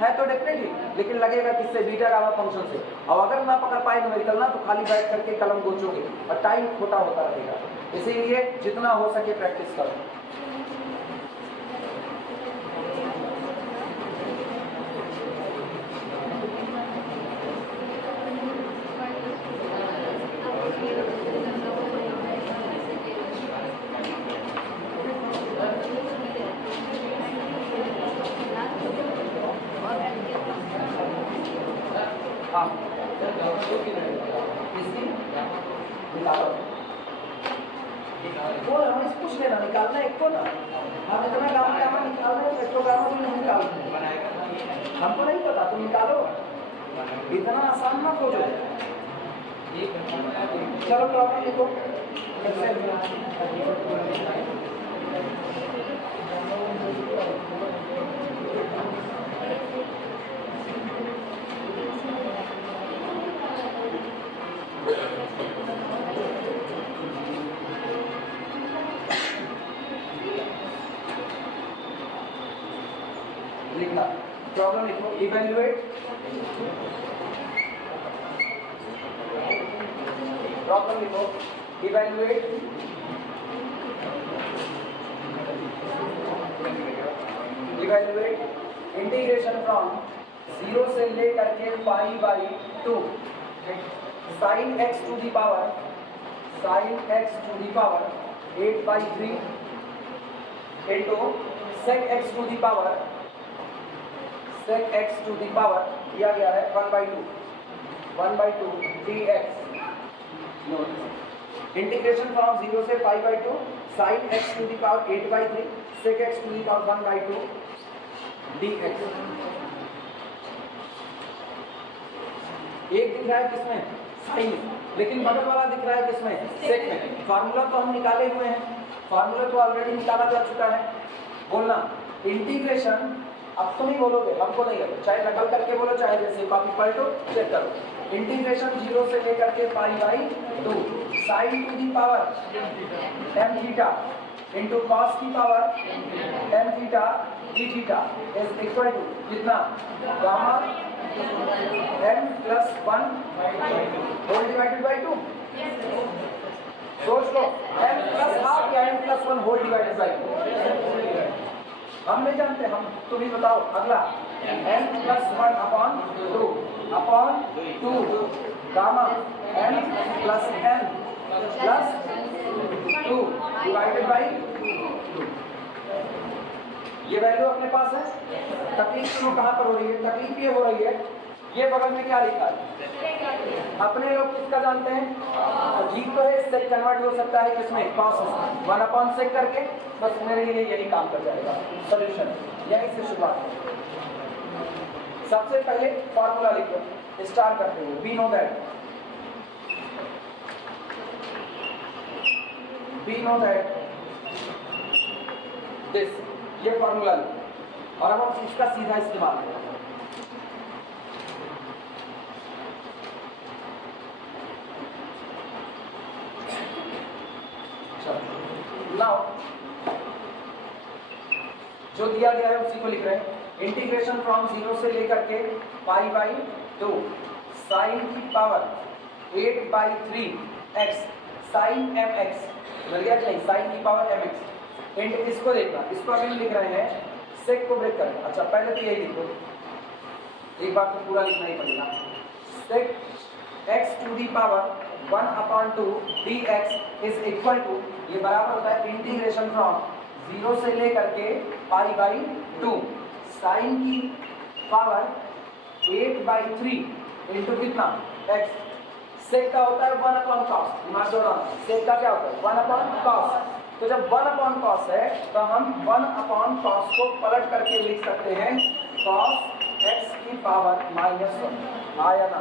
है तो डेफिनेटली, लेकिन लगेगा किससे, बीटा गामा फंक्शन से। और अगर ना पकड़ पाए न्यूमेरिकल ना, तो खाली बैठ करके कलम गोचोगे और टाइम खोटा होता रहेगा। इसीलिए जितना हो सके प्रैक्टिस करो। कुछ लेना निकालना एक को ना, हम इतना गामा निकालना है, स्पेक्ट्रोग्रामा भी नहीं निकालना, हमको नहीं पता, तुम निकालो, इतना आसान मत हो जाए। चलो प्रॉब्लम लिखो। लिखना प्रॉब्लम लिखो, इवैल्यूएट प्रॉब्लम लिखो, इवैल्यूएट इंटीग्रेशन फ्रॉम 0 से लेकर के π/2 sin x to the power 8/3 into sec x to the power दिया गया है 1/2 dx। इंटीग्रेशन फ्रॉम 0 से π/2 sin x to the power 8/3 sec x to the power 1/2 dx। एक दिख रहा है किसमें, साइन में, लेकिन बगल वाला दिख रहा है किसमें, सेक में। फार्मूला तो हम निकाले हुए हैं, फार्मूला तो ऑलरेडी निकाला जा चुका है। बोलना इंटीग्रेशन, अब तुम ही बोलोगे, हमको नहीं आएगा, चाहे नकल करके बोलो चाहे जैसे कॉपी पलटो चेक करो। इंटीग्रेशन 0 से लेकर के pi by 2 sine to the power m theta into cos की power m theta d theta is equal to कितना, gamma m plus 1 whole divided by 2। सोच लो m प्लस हाफ या m plus 1 whole divided by 2, हम नहीं जानते, हम तुम ही बताओ। अगला n plus 1 upon 2 gamma m plus n plus 2 divided by 2। ये वैल्यू अपने पास है। तकलीफ शुरू कहाँ पर हो रही है, तकलीफ ये हो रही है, ये बगल में क्या लिखा है, अपने लोग किसका जानते हैं, अजीब तो है, इससे कन्वर्ट हो सकता है किसमें, कॉस में, 1 अपॉन सेक करके, बस मेरे लिए यही काम कर जाएगा। सॉल्यूशन यहीं से शुरुआत है। सबसे पहले फॉर्मूला लिखो, स्टार्ट करते हुए, वी नो दैट दिस, ये फॉर्मूला लिखो और अब हम इसका सीधा इस्तेमाल करेंगे। नाउ जो दिया गया है उसी को लिख रहे हैं। इंटीग्रेशन फ्रॉम 0 से लेकर के पाई बाई 2 साइन की पावर 8/3 x साइन mx, मिल गया कि नहीं, साइन की पावर mx। एंड इसको देखना, इसको अभी लिख रहे हैं, सेक को ब्रेक करना। अच्छा पहले तो यही लिखो, एक बार तो पूरा लिखना ही पड़ेगा। Sec x to the power 1/2 dx is equal to, ये बराबर होता है इंटीग्रेशन फ्रॉम 0 से लेकर के पाई बाई 2 साइन की पावर 8/3 इंटू कितना x। सेक का होता है 1/cos, दिमाग दौड़ाना, सेक का क्या होता है 1/cos। तो जब 1/cos है तो हम 1/cos को पलट करके लिख सकते हैं cos x की पावर -1, आया ना,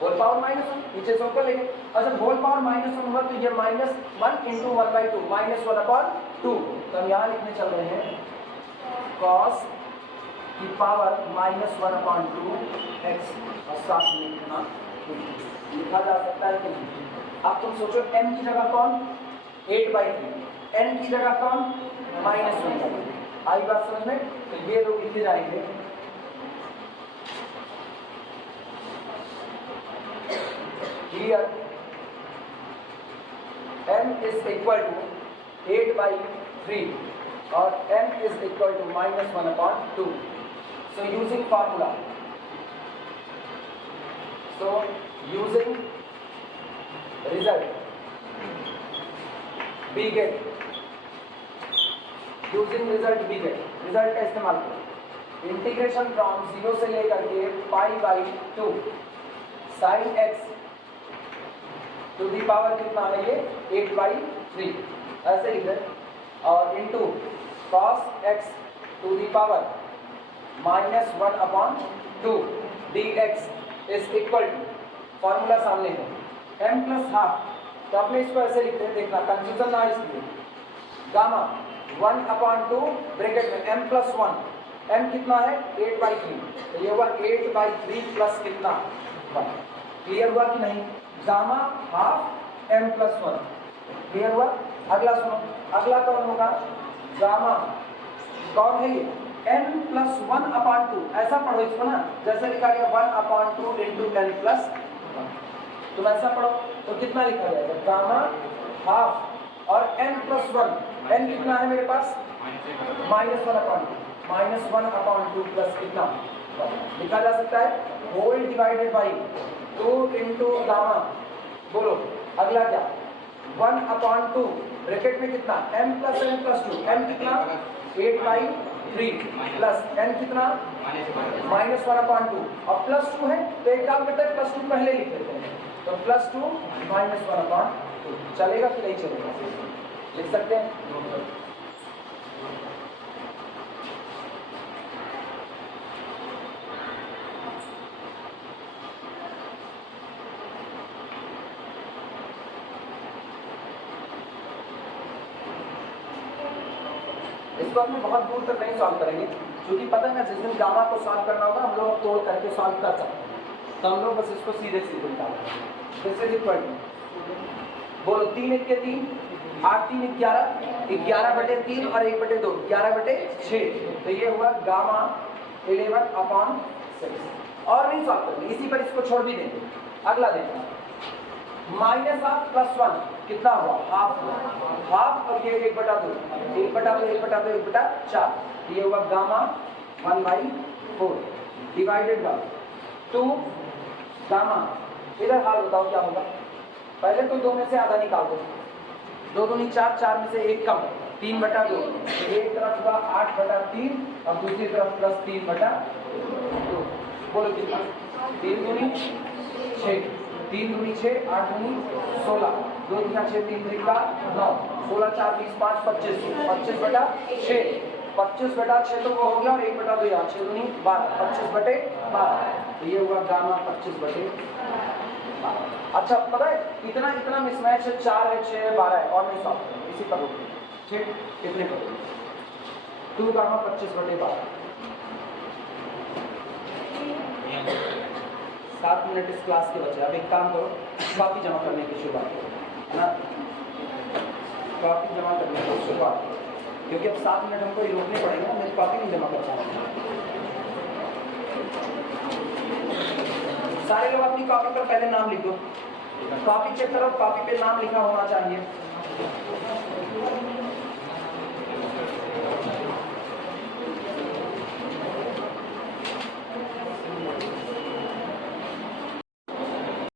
होल पावर -1 नीचे से ऊपर लेंगे, और जब होल पावर -1 होगा तो ये -1 इंटू 1/2 -1/2। तो हम यहाँ लिखने चल रहे हैं cos की पावर -1/2 x, और साथ में लिखना लिखा जा सकता है कि नहीं। अब तुम सोचो m की जगह कौन, 8/3, n की जगह कौन, -1। आई बात समझ में, तो ये लोग लिखे जाएंगे here m is equal to 8/3 और m is equal to -1/2. So using formula, so using result we get, result का इस्तेमाल करें। इंटीग्रेशन फ्रॉम 0 से लेकर के pi by 2 sine x to the power कितना है ये 8/3, ऐसे लिख रहे, और into cos x to the power -1/2 dx is equal to, formula सामने है, m प्लस हाफ, तो आपने इसको ऐसे लिखते हैं, देखना कंफ्यूजन ना इसलिए, गामा 1/2 ब्रैकेट में m प्लस 1, m कितना है 8/3, तो ये हुआ 8/3 प्लस कितना 1। क्लियर हुआ कि नहीं, gamma half m plus 1, clear हुआ। अगला सुनो, अगला कौन होगा, गामा कौन है ये n प्लस 1/2, ऐसा पढ़ो इसको ना, जैसे लिखा गया 1/2 इंटू n प्लस 1, तुम ऐसा पढ़ो तो कितना लिखा जाएगा, गामा हाफ और n प्लस 1, n कितना है मेरे पास -1/2 प्लस कितना लिखा जा सकता है, whole divided by 2 into gamma, बोलो अगला क्या 1/2 ब्रैकेट में कितना m plus n plus 2, m कितना 8/3 प्लस n कितना -1/2, और प्लस 2 है तो एक काम करते हैं प्लस 2 पहले लिख देते हैं, तो प्लस 2 -1/2 चलेगा कि नहीं चलेगा, लिख सकते हैं। इसको अपने बहुत दूर तक नहीं सॉल्व करेंगे, क्योंकि पता है ना जिस दिन गामा को सॉल्व करना होगा हम लोग तोड़ करके सॉल्व कर सकते हैं, तो हम लोग बस इसको सीधे सीधे निकालेंगे। दिस इज इक्वल टू, बोलो 3 1 के 3, 8 3 11, 11/3 और 1/2, 11/6, तो ये हुआ गामा 11/6। और नहीं सॉल्व करेंगे, इसी पर इसको छोड़ भी देंगे। अगला देखना, -1 + 1 कितना हुआ, हाफ हुआ, हाफ और ये 1/2, 1/2, 1/2, 1/4, ये हुआ गामा 1/4 डिवाइडेड बाय 2 गामा। इधर हाल बताओ क्या होगा, पहले तो 2 में से आधा निकाल दो, 2 दूनी 4, 4 में से 1 कम, 3/2, एक तरफ हुआ 8/3 और दूसरी तरफ प्लस 3/2, बोलो कितना, 3 दूनी 6, 3 दूनी 6, 8 दूनी 16, 2 दूना 6, 3 त्रिका 9, 16 4 20 5 25, 25/6, 25/6 तो वो हो गया और 1/2 यहाँ, 6 दूनी 12, 25/12, तो ये हुआ गामा 25/12। अच्छा पता है इतना इतना मिसमैच है, 4 है 6 है 12 है, और नहीं सॉल्व करेंगे, इसी पर रुक, ठीक, कितने पर 2 गामा 25/12। 7 मिनट इस क्लास के बचे। अब एक काम करो, कॉपी जमा करने की शुरुआत करो, है ना, कॉपी जमा करने की शुरुआत करो, क्योंकि अब 7 मिनट हमको रोकने पड़ेंगे ना, मैं कॉपी नहीं जमा कर पाऊंगा। सारे लोग अपनी कॉपी पर पहले नाम लिख दो, कॉपी चेक करो, कॉपी पे नाम लिखा होना चाहिए।